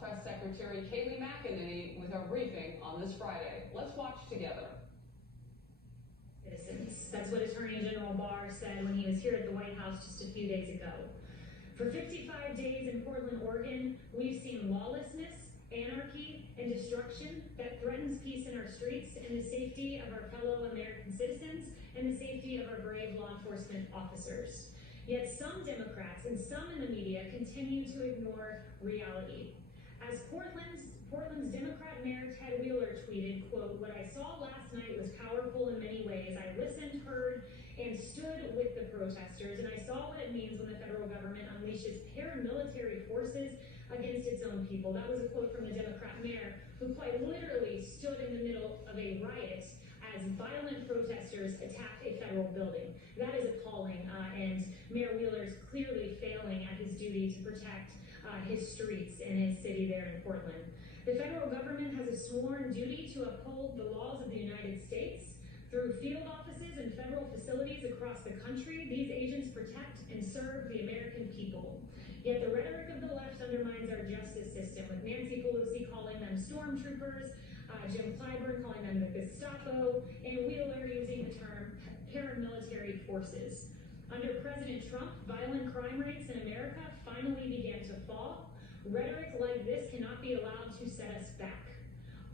Press Secretary Kayleigh McEnany with our briefing on this Friday. Let's watch together. Citizens. That's what Attorney General Barr said when he was here at the White House just a few days ago. For 55 days in Portland, Oregon, we've seen lawlessness, anarchy, and destruction that threatens peace in our streets and the safety of our fellow American citizens and the safety of our brave law enforcement officers. Yet some Democrats and some in the media continue to ignore reality. As Portland's Democrat Mayor Ted Wheeler tweeted, quote, "What I saw last night was powerful in many ways. I listened, heard, and stood with the protesters, and I saw what it means when the federal government unleashes paramilitary forces against its own people." That was a quote from the Democrat mayor, who quite literally stood in the middle of a riot as violent protesters attacked a federal building. That is appalling, and Mayor Wheeler is clearly failing at his duty to protect his streets and his city there in Portland. The federal government has a sworn duty to uphold the laws of the United States. Through field offices and federal facilities across the country, these agents protect and serve the American people. Yet the rhetoric of the left undermines our justice system, with Nancy Pelosi calling them stormtroopers, Jim Clyburn calling them the Gestapo, and Wheeler using the term paramilitary forces. Under President Trump, violent crime rates in America finally began to fall. Rhetoric like this cannot be allowed to set us back.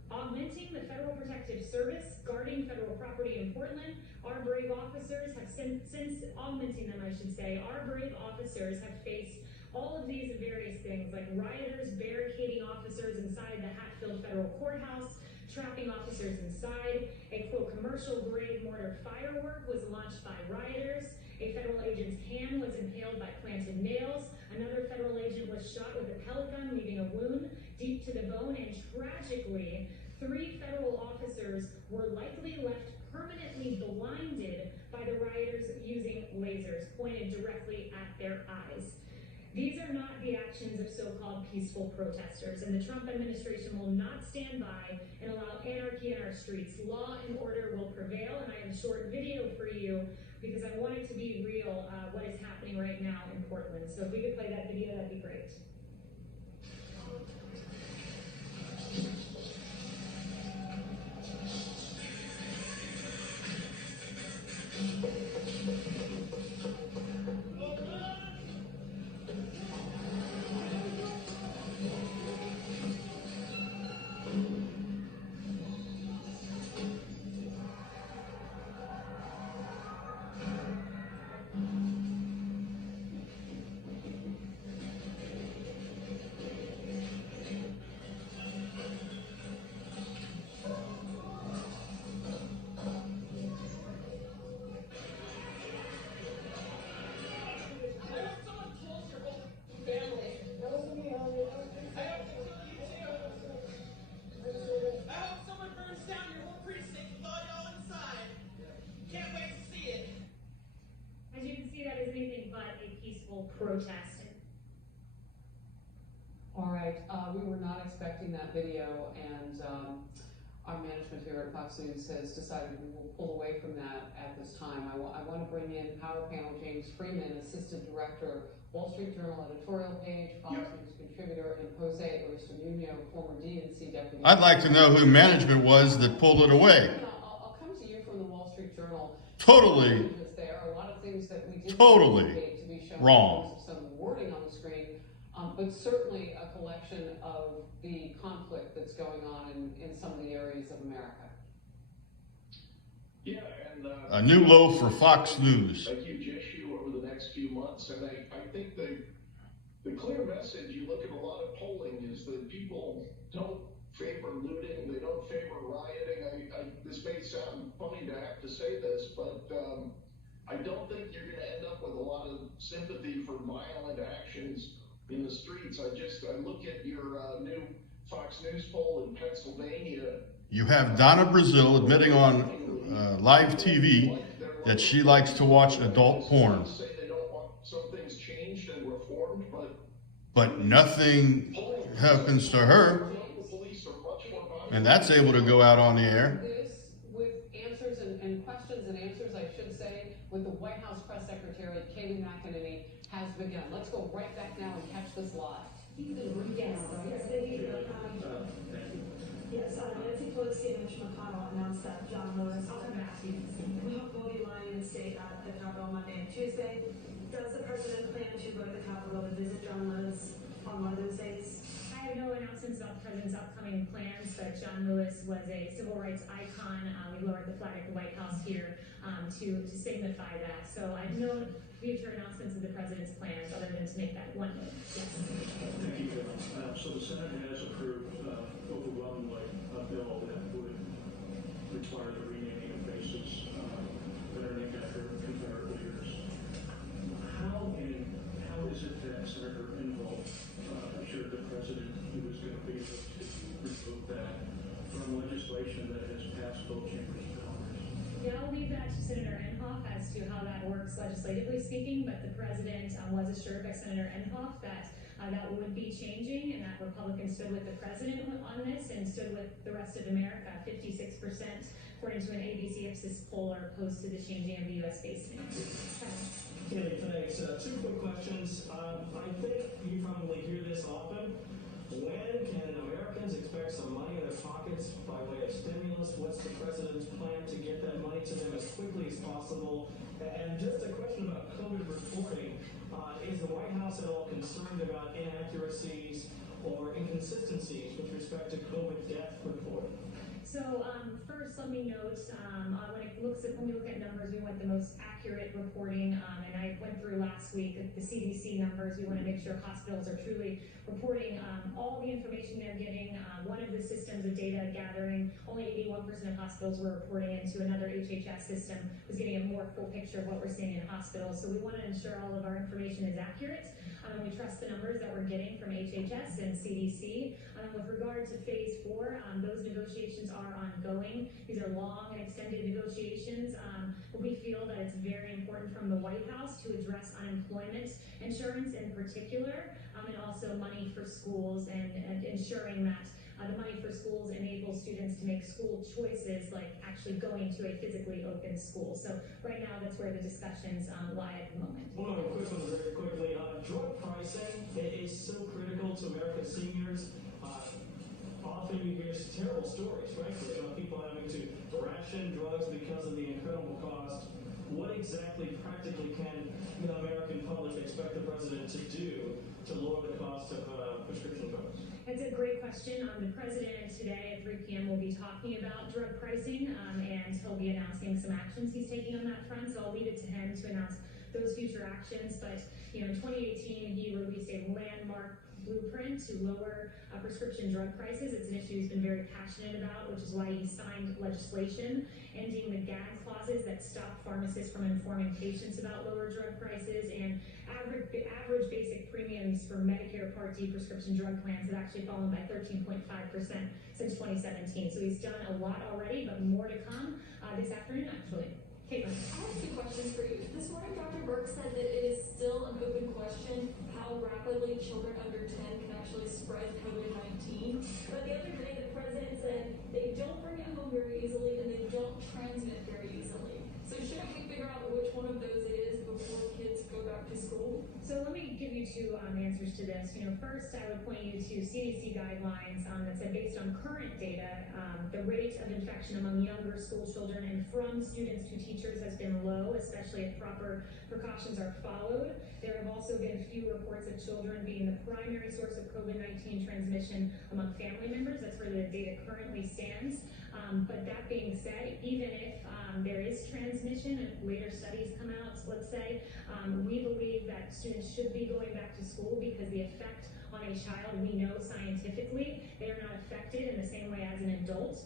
Augmenting the Federal Protective Service, guarding federal property in Portland, our brave officers have since augmenting them, I should say, our brave officers have faced all of these various things, like rioters barricading officers inside the Hatfield Federal Courthouse, trapping officers inside. A quote, commercial-grade mortar firework was launched by rioters. A federal agent's hand was impaled by planted nails. Another federal agent was shot with a pellet gun, leaving a wound deep to the bone. And tragically, 3 federal officers were likely left permanently blinded by the rioters using lasers pointed directly at their eyes. These are not the actions of so-called peaceful protesters, and the Trump administration will not stand by and allow anarchy in our streets. Law and order will prevail, and I have a short video for you because I want it to be real, what is happening right now in Portland. So if we could play that video, that'd be great. Protest. All right, we were not expecting that video, and our management here at Fox News has decided we will pull away from that at this time. I want to bring in Power Panel James Freeman, Assistant Director, Wall Street Journal editorial page, Fox News contributor, and Jose Aristimuño, former DNC deputy. I'd like to know who management was that pulled it away. I'll come to you from the Wall Street Journal. Totally. There are a lot of things that we did totally wrong. Some wording on the screen, but certainly a collection of the conflict that's going on in some of the areas of America. Yeah, and a new low for Fox News. A huge issue over the next few months, and I think the clear message, you look at a lot of polling, is that people don't favor looting, they don't favor rioting. This may sound funny to have to say this, but I don't think you're going to end up with a lot of sympathy for violent actions in the streets. I look at your new Fox News poll in Pennsylvania. You have Donna Brazile admitting on live TV that she likes to watch adult porn. Say they don't want some things changed and reformed, but nothing happens to her, and that's able to go out on the air. With answers and questions and answers, I should say, with the White House Press Secretary Kayleigh McEnany has begun. Let's go right back now and catch this live. Yes, Pelosi and Mitch McConnell announced that John Lewis I'll come back to you. will be lying in state at the Capitol Monday and Tuesday. Does the president plan to go to the Capitol to visit John Lewis on one of those days? I have no announcements about the president's upcoming plans, but John Lewis was a civil rights icon. We lowered the flag at the White House here to signify that. So I have no future announcements of the president's plans other than to make that one note. Yes. Thank you, Bill. So the Senate has approved overwhelmingly a bill that would require the renaming of bases that are named after Confederate leaders. How is it that Senator Inhofe assured the president he was going to be able to remove that from legislation that has passed both chambers of Congress? Yeah, I'll leave that to Senator Inhofe as to how that works legislatively speaking, but the president was assured by Senator Inhofe that that would be changing and that Republicans stood with the president on this and stood with the rest of America. 56%, according to an ABC Ipsos poll, are opposed to the changing of the U.S. base name. Okay, thanks. Two quick questions. I think you probably hear this often. When can Americans expect some money in their pockets by way of stimulus? What's the president's plan to get that money to them as quickly as possible? And just a question about COVID reporting. Is the White House at all concerned about inaccuracies or inconsistencies with respect to COVID death reporting? So first, let me note, when we look at numbers, we want the most accurate reporting, and I went through last week the CDC numbers. We want to make sure hospitals are truly reporting all the information they're getting. One of the systems of data gathering, only 81% of hospitals were reporting into. Another HHS system was getting a more full picture of what we're seeing in hospitals. So we want to ensure all of our information is accurate. We trust the numbers that we're getting from HHS and CDC. With regard to phase 4, those negotiations are ongoing. These are long and extended negotiations. We feel that it's very important from the White House to address unemployment insurance in particular, and also money for schools and ensuring that the money for schools enables students to make school choices, like actually going to a physically open school. So right now, that's where the discussions lie at the moment. One more quick one very quickly. Drug pricing is so critical to American seniors. Often you hear terrible stories, frankly, about people having to ration drugs because of the incredible cost. What exactly practically can the American public expect the president to do to lower the cost of prescription drugs? That's a great question. The president today at 3 p.m. will be talking about drug pricing, and he'll be announcing some actions he's taking on that front. So I'll leave it to him to announce those future actions. But in 2018, he released a landmark blueprint to lower prescription drug prices. It's an issue he's been very passionate about, which is why he signed legislation ending the gag clauses that stop pharmacists from informing patients about lower drug prices, and average basic premiums for Medicare Part D prescription drug plans have actually fallen by 13.5% since 2017. So he's done a lot already, but more to come this afternoon, actually. Caitlin. I have two questions for you. This morning, Dr. Burke said that it is still an open question how rapidly children under 10 can actually spread COVID-19. But the other day, the president said they don't bring it home very easily and they don't transmit very easily. So shouldn't we figure out which one of those it is before kids go back to school? So let me give you two answers to this. First, I would point you to CDC guidelines that said based on current data, the rate of infection among younger school children and from students to teachers has been low, especially if proper precautions are followed. There have also been few reports of children being the primary source of COVID-19 transmission among family members. That's where the data currently stands. But that being said, even if there is transmission and later studies come out, let's say, we believe that students should be going back to school because the effect on a child, we know scientifically, they are not affected in the same way as an adult.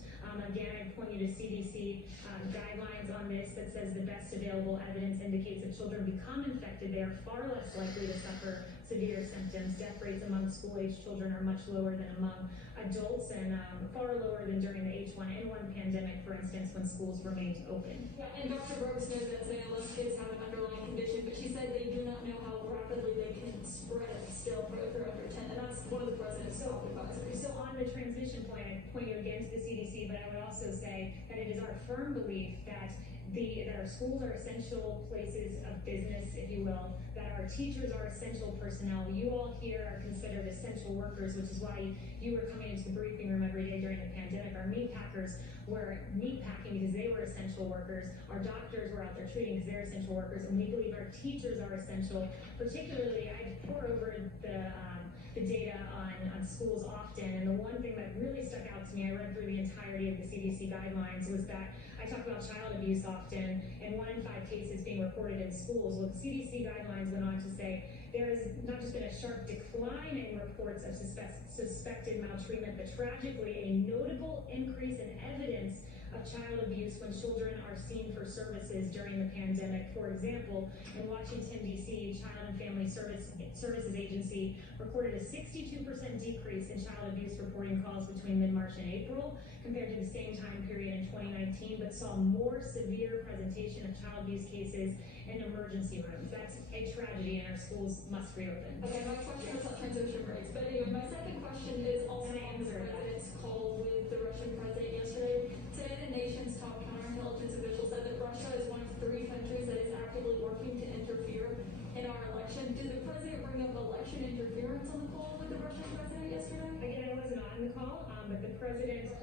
Again, I point you to CDC guidelines on this that says the best available evidence indicates if children become infected, they are far less likely to suffer severe symptoms. Death rates among school-age children are much lower than among adults and far lower than during the H1N1 pandemic, for instance, when schools remained open. Yeah, and Dr. Brooks knows that saying unless kids have an underlying condition, but she said they do not know how rapidly they can spread it still for if they're under 10, and that's one of the president's top advisories. So on the transmission point, I point you again to the CDC, but I would also say that it is our firm belief that that our schools are essential places of business, if you will, that our teachers are essential personnel. You all here are considered essential workers, which is why you were coming into the briefing room every day during the pandemic. Our meat packers were meat packing because they were essential workers. Our doctors were out there treating because they're essential workers, and we believe our teachers are essential. Particularly, I pour over the data on schools often, and the one thing that really stuck out to me, I read through the entirety of the CDC guidelines, was that I talk about child abuse often, and 1 in 5 cases being reported in schools. Well, the CDC guidelines went on to say there has not just been a sharp decline in reports of suspected maltreatment, but tragically a notable increase in evidence of child abuse when children are seen for services during the pandemic. For example, in Washington, D.C., Child and Family Services Agency recorded a 62% decrease in child abuse reporting calls between mid-March and April compared to the same time period in 2019, but saw more severe presentation of child abuse cases in emergency rooms. That's a tragedy, and our schools must reopen. Okay, my question was on transition breaks, but anyway, my second question is also on the president's call with the Russian president yesterday. Today, the nation's top counterintelligence official said that Russia is one of 3 countries that is actively working to interfere in our election. Did the president bring up election interference on the call with the Russian president yesterday? Again, I wasn't on the call, but the president,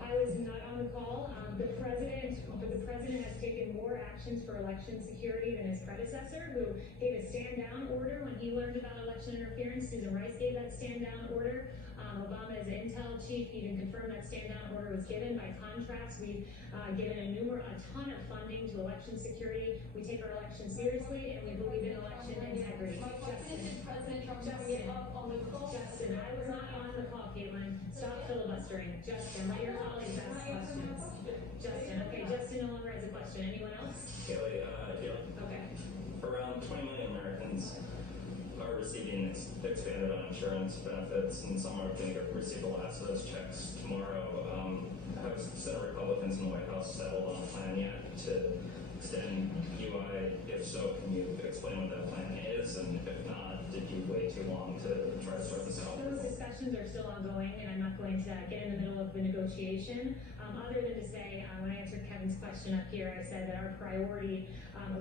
I was not on the call. The president has taken more actions for election security than his predecessor, who gave a stand-down order when he learned about election interference. Susan Rice gave that stand-down order. Obama, as intel chief, even confirmed that stand-down order was given. By contrast, we've given a ton of funding to election security. We take our election seriously, and we believe in election integrity. My question is, President Trump bring it up on the call? Justin, I was not on the call, Caitlin. Stop filibustering. Justin, let your colleagues ask questions. Justin, okay, Justin no longer has a question. Anyone else? Kaylee, Okay. around 20 million Americans are receiving expanded uninsurance benefits, and some are going to receive the last of those checks tomorrow. Have Senate Republicans in the White House settled on a plan yet to extend UI? If so, can you explain what that plan is? And if not, did you wait too long to try to sort this out? Those discussions are still ongoing, and I'm not going to get in the middle of the negotiation, other than to say, when I answered Kevin's question up here, I said that our priority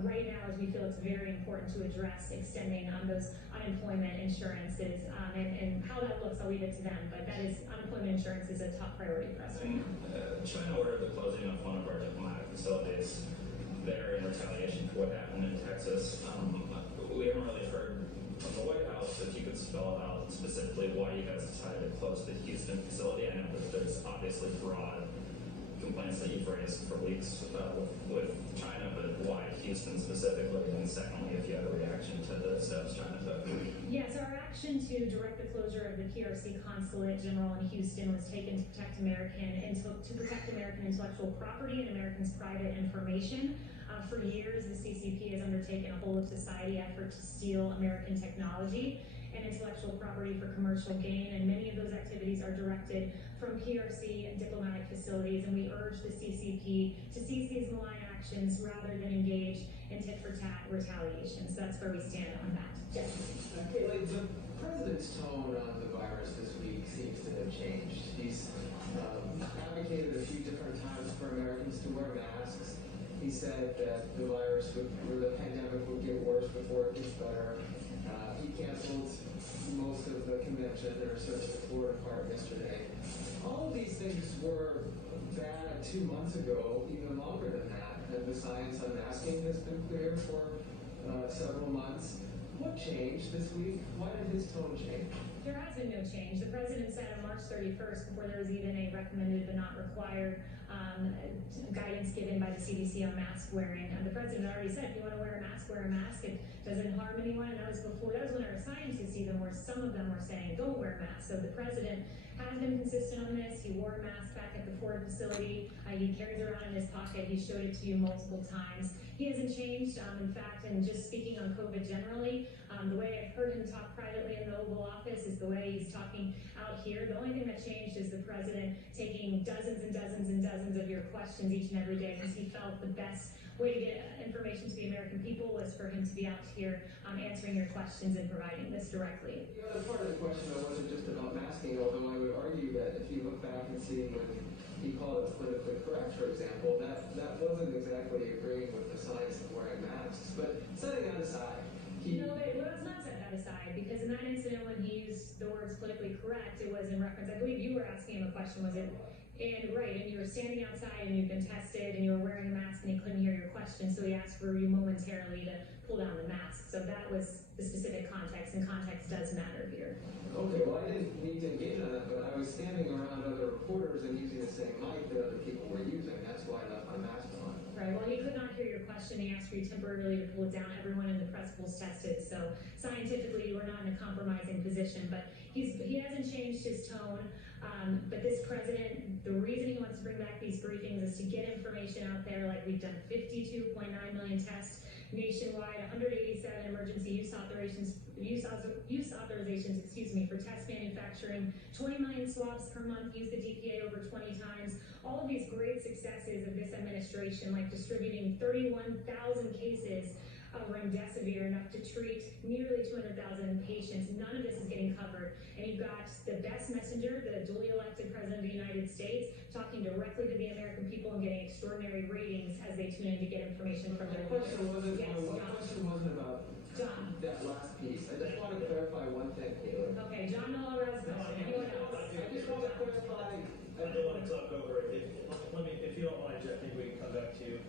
right now is we feel it's very important to address extending those unemployment insurances, and how that looks, I'll leave it to them, but that is, unemployment insurance is a top priority for us. China ordered the closing of one of our diplomatic facilities there in retaliation for what happened in Texas. We haven't really heard from the White House. If you could spell out specifically why you guys decided to close the Houston facility. I know that there's obviously broad complaints that you've raised for weeks with China, but why Houston specifically? And secondly, if you have a reaction to the steps China took. Yes, our action to direct the closure of the PRC Consulate General in Houston was taken to protect American intellectual property and Americans' private information. For years, the CCP has undertaken a whole of society effort to steal American technology and intellectual property for commercial gain, and many of those activities are directed from PRC and diplomatic facilities, and we urge the CCP to cease these malign actions rather than engage in tit-for-tat retaliation. So that's where we stand on that. Yes. Caitlin, the president's tone on the virus this week seems to have changed. He's advocated a few different times for Americans to wear masks. He said that the pandemic would get worse before it gets better. He canceled most of the convention, or certainly the Florida part yesterday. All of these things were bad 2 months ago, even longer than that. And the science on masking has been clear for several months. What changed this week? Why did his tone change? There has been no change. The president said on March 31st, before there was even a recommended but not required guidance given by the CDC on mask wearing. The president already said, if you want to wear a mask, wear a mask. It doesn't harm anyone. And that was before. That was when our scientists even were, some of them were saying, don't wear masks. So the president has been consistent on this. He wore a mask back at the Ford facility. He carries it around in his pocket. He showed it to you multiple times. He hasn't changed. In fact, and just speaking on COVID generally, the way I've heard him talk privately in the Oval Office is the way he's talking out here. The only thing that changed is the president taking dozens and dozens and dozens of your questions each and every day, because he felt the best way to get information to the American people was for him to be out here answering your questions and providing this directly. The other part of the question, though, wasn't just about masking, although I would argue that if you look back and see when he called it politically correct, for example, that wasn't exactly agreeing with the science of wearing masks. But setting that aside, No, but let's not set that aside, because in that incident when he used the words politically correct, it was in reference, I believe you were asking him a question, was it? And right, and you were standing outside and you've been tested and you were wearing a mask and he couldn't hear your question, so he asked for you momentarily to pull down the mask. So that was the specific context, and context does matter here. Okay, well, I didn't need to engage on that, but I was standing around other reporters and using the same mic that other people were using. That's why I left my mask on. Right, well, he could not hear your question. He asked for you temporarily to pull it down. Everyone in the press pool's tested, so scientifically you are not in a compromising position, but he hasn't changed his tone. But this president, the reason he wants to bring back these briefings is to get information out there. Like, we've done 52.9 million tests nationwide, 187 emergency use authorizations, for test manufacturing, 20 million swabs per month, use the DPA over 20 times. All of these great successes of this administration, like distributing 31,000 cases of remdesivir, enough to treat nearly 200,000 patients. None of this is getting covered. And you've got the best messenger, the duly elected president of the United States, talking directly to the American people and getting extraordinary ratings as they tune in to get information from their My question wasn't, Yes, my John. question wasn't about John. that last piece. I just want to clarify one thing, Caleb. Okay, John Miller's question. Anyone else? I just want to clarify. I don't want to talk over it. If you don't mind, Jeff, maybe we can come back to you.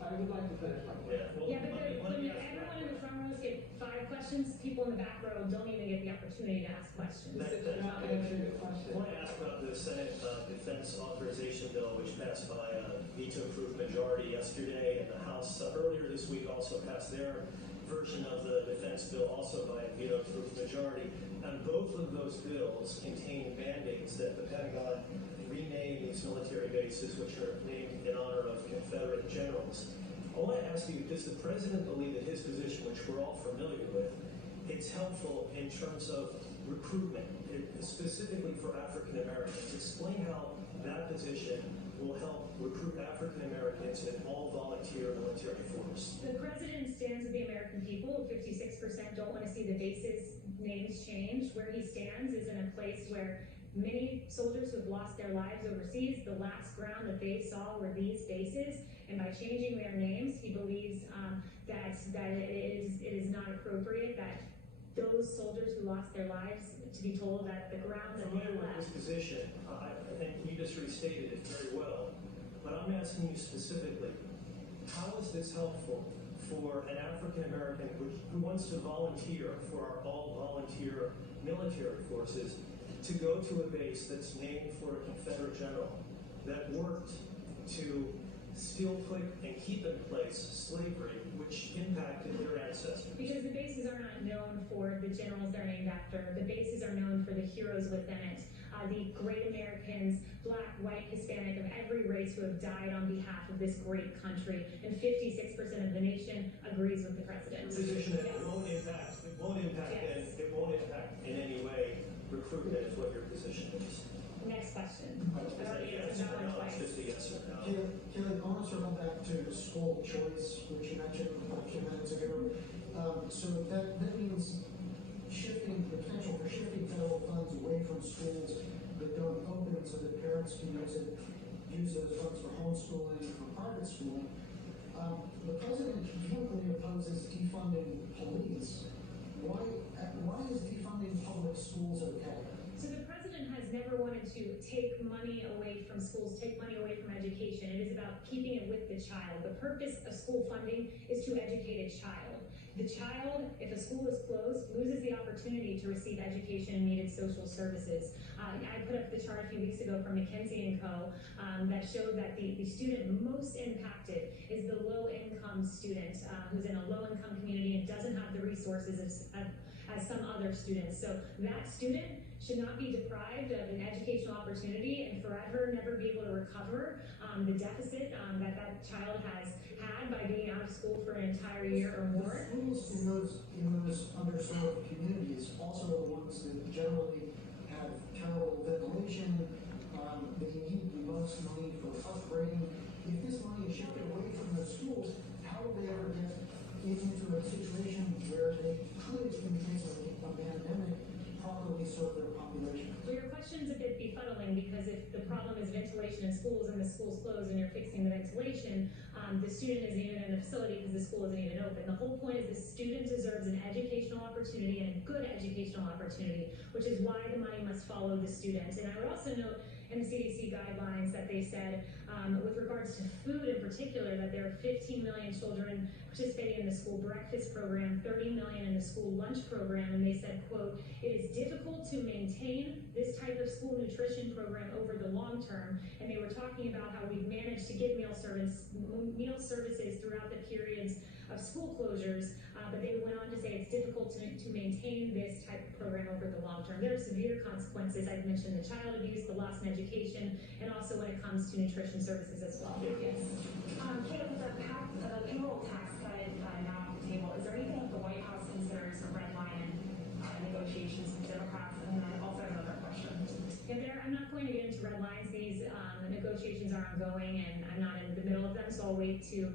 I would like to finish my point. Yeah, well, Yeah, but let me ask everyone in the front rows get 5 questions. People in the back row don't even get the opportunity to ask questions. You're not answering the I question. want to ask about the Senate Defense Authorization Bill, which passed by a veto-proof majority yesterday, and the House earlier this week also passed their version of the defense bill, also by a veto-proof majority. And both of those bills contain mandates that the Pentagon rename these military bases, which are named in honor of Confederate generals. I want to ask you, does the president believe that his position, which we're all familiar with, it's helpful in terms of recruitment, specifically for African Americans? Explain how that position will help recruit African Americans in all volunteer military force. The president stands with the American people. 56% don't want to see the bases names change. Where he stands is in a place where many soldiers who have lost their lives overseas, the last ground that they saw were these bases, and by changing their names, he believes that it is not appropriate that those soldiers who lost their lives to be told that the ground that they Familiar with left. this position, and you just restated it very well, but I'm asking you specifically, how is this helpful for an African American who wants to volunteer for our all-volunteer military forces to go to a base that's named for a Confederate general that worked to still put and keep in place slavery, which impacted their ancestors? Because the bases are not known for the generals they're named after. The bases are known for the heroes within it. The great Americans, black, white, Hispanic, of every race who have died on behalf of this great country. And 56% of the nation agrees with the president. Position that Yes. it won't impact, Yes. and it won't impact in any way recruitment is what your position is. Next question. Is I've that a already yes answered that or one no? It's twice. just a yes or no. Kelly, I want to circle back to school choice, which you mentioned a few minutes ago. So that means the potential for shifting federal funds away from schools that don't open so that parents can use those funds for homeschooling or private schooling. The president vehemently opposes defunding police. Why is defunding public schools okay? So the president has never wanted to take money away from schools, take money away from education. It is about keeping it with the child. The purpose of school funding is to educate a child. The child, if a school is closed, loses the opportunity to receive education and needed social services. I put up the chart a few weeks ago from McKinsey & Co. That showed that the student most impacted is the low-income student who's in a low-income community and doesn't have the resources as some other students. So that student should not be deprived of an educational opportunity and forever never be able to recover the deficit that child has had by being out of school for an entire year or more. Schools in those underserved communities also are the ones that generally have terrible ventilation. They need the most money for upgrading. If this money is shifted away from the schools, how will they ever get into a situation where they could, in the case of a pandemic, properly serve their population? Well, your question's a bit befuddling because if the problem is ventilation in schools and the school's closed and you're fixing the ventilation, the student isn't even in the facility because the school isn't even open. The whole point is the student deserves an educational opportunity and a good educational opportunity, which is why the money must follow the student. And I would also note in the CDC guidelines that they said, with regards to food in particular, that there are 15 million children participating in the school breakfast program, 30 million in the school lunch program, and they said, quote, "It is difficult to maintain this type of school nutrition program over the long term." And they were talking about how we've managed to give meal services throughout the periods of school closures, but they went on to say it's difficult to maintain this type of program over the long term. There are severe consequences. I've mentioned the child abuse, the loss in education, and also when it comes to nutrition services as well. Yes. Kate, with the payroll tax cut now off the table, is there anything that the White House considers a red line in negotiations with Democrats? And then I also have another question. Yeah, I'm not going to get into red lines. These negotiations are ongoing, and I'm not in the middle of them, so I'll wait to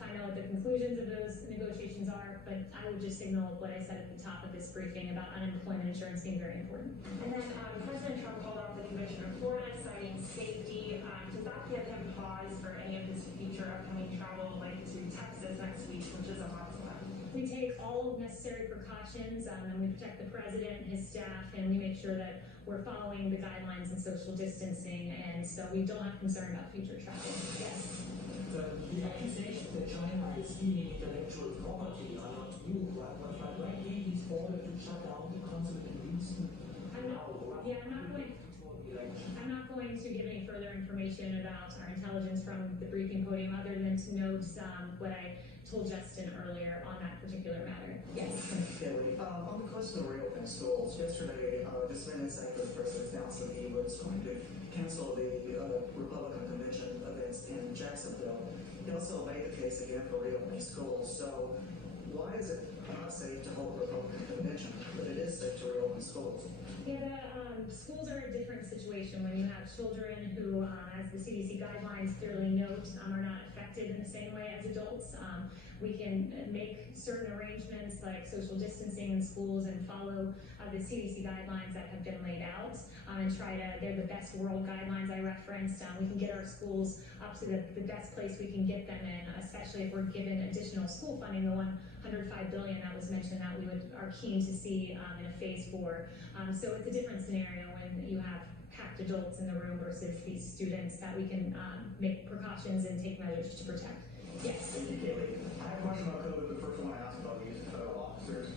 find out what the conclusions of those negotiations are. But I would just signal what I said at the top of this briefing about unemployment insurance being very important. And then President Trump called out the convention of Florida, citing safety. Does that give him pause for any of his future upcoming travel, like to Texas next week, which is a hotspot? We take all necessary precautions, and we protect the president and his staff, and we make sure that we're following the guidelines and social distancing, and so we don't have concern about future travel. Yes. The accusations that China is stealing intellectual property are not new, right? But why gave this order to shut down the consulate in Houston? I'm not going to give any further information about our intelligence from the briefing podium, other than to note what I told Justin earlier on that particular matter. Yes. Kelly, on the question of reopening schools, yesterday, just minutes after the president announced that he was going to cancel the Republican convention events in Jacksonville, he also made the case again for reopening schools. So why is it not safe to hold a Republican convention, but it is safe to reopen schools? Yeah, the schools are a different situation when you have children who, as the CDC guidelines clearly note, are not affected in the same way as adults. We can make certain arrangements like social distancing in schools and follow the CDC guidelines that have been laid out, and they're the best world guidelines I referenced. We can get our schools up to the best place we can get them in, especially if we're given additional school funding, the $105 billion that was mentioned that we are keen to see in a phase 4. So it's a different scenario when you have packed adults in the room versus these students that we can make precautions and take measures to protect. Yes. Thank you, Kaylee. I have a question about COVID. The first one I asked about the use of federal officers.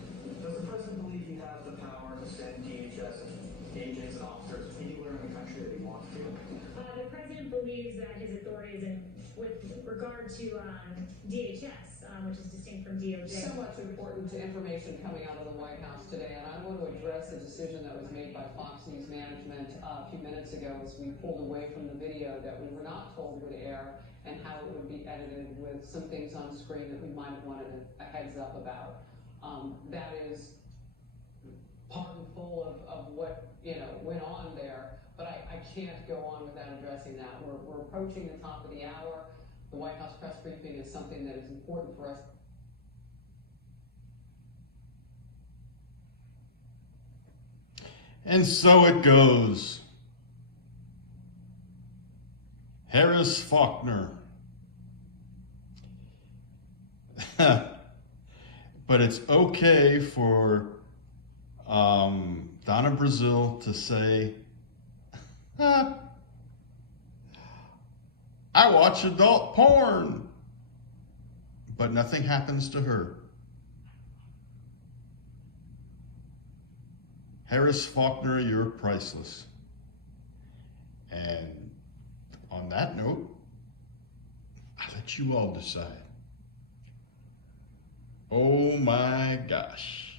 Does the president believe he has the power to send DHS agents and officers anywhere in the country that he wants to? The president believes that his authority is with regard to DHS, which is distinct from DOJ. So much important information coming out of the White House today, and I want to address the decision that was made by Fox News management a few minutes ago as we pulled away from the video that we were not told would air, and how it would be edited with some things on screen that we might have wanted a heads up about. That is part and full of what went on there, but I can't go on without addressing that. We're approaching the top of the hour. The White House press briefing is something that is important for us. And so it goes. Harris Faulkner. But it's okay for Donna Brazile to say, I watch adult porn, but nothing happens to her. Harris Faulkner, you're priceless. And on that note, I'll let you all decide. Oh my gosh.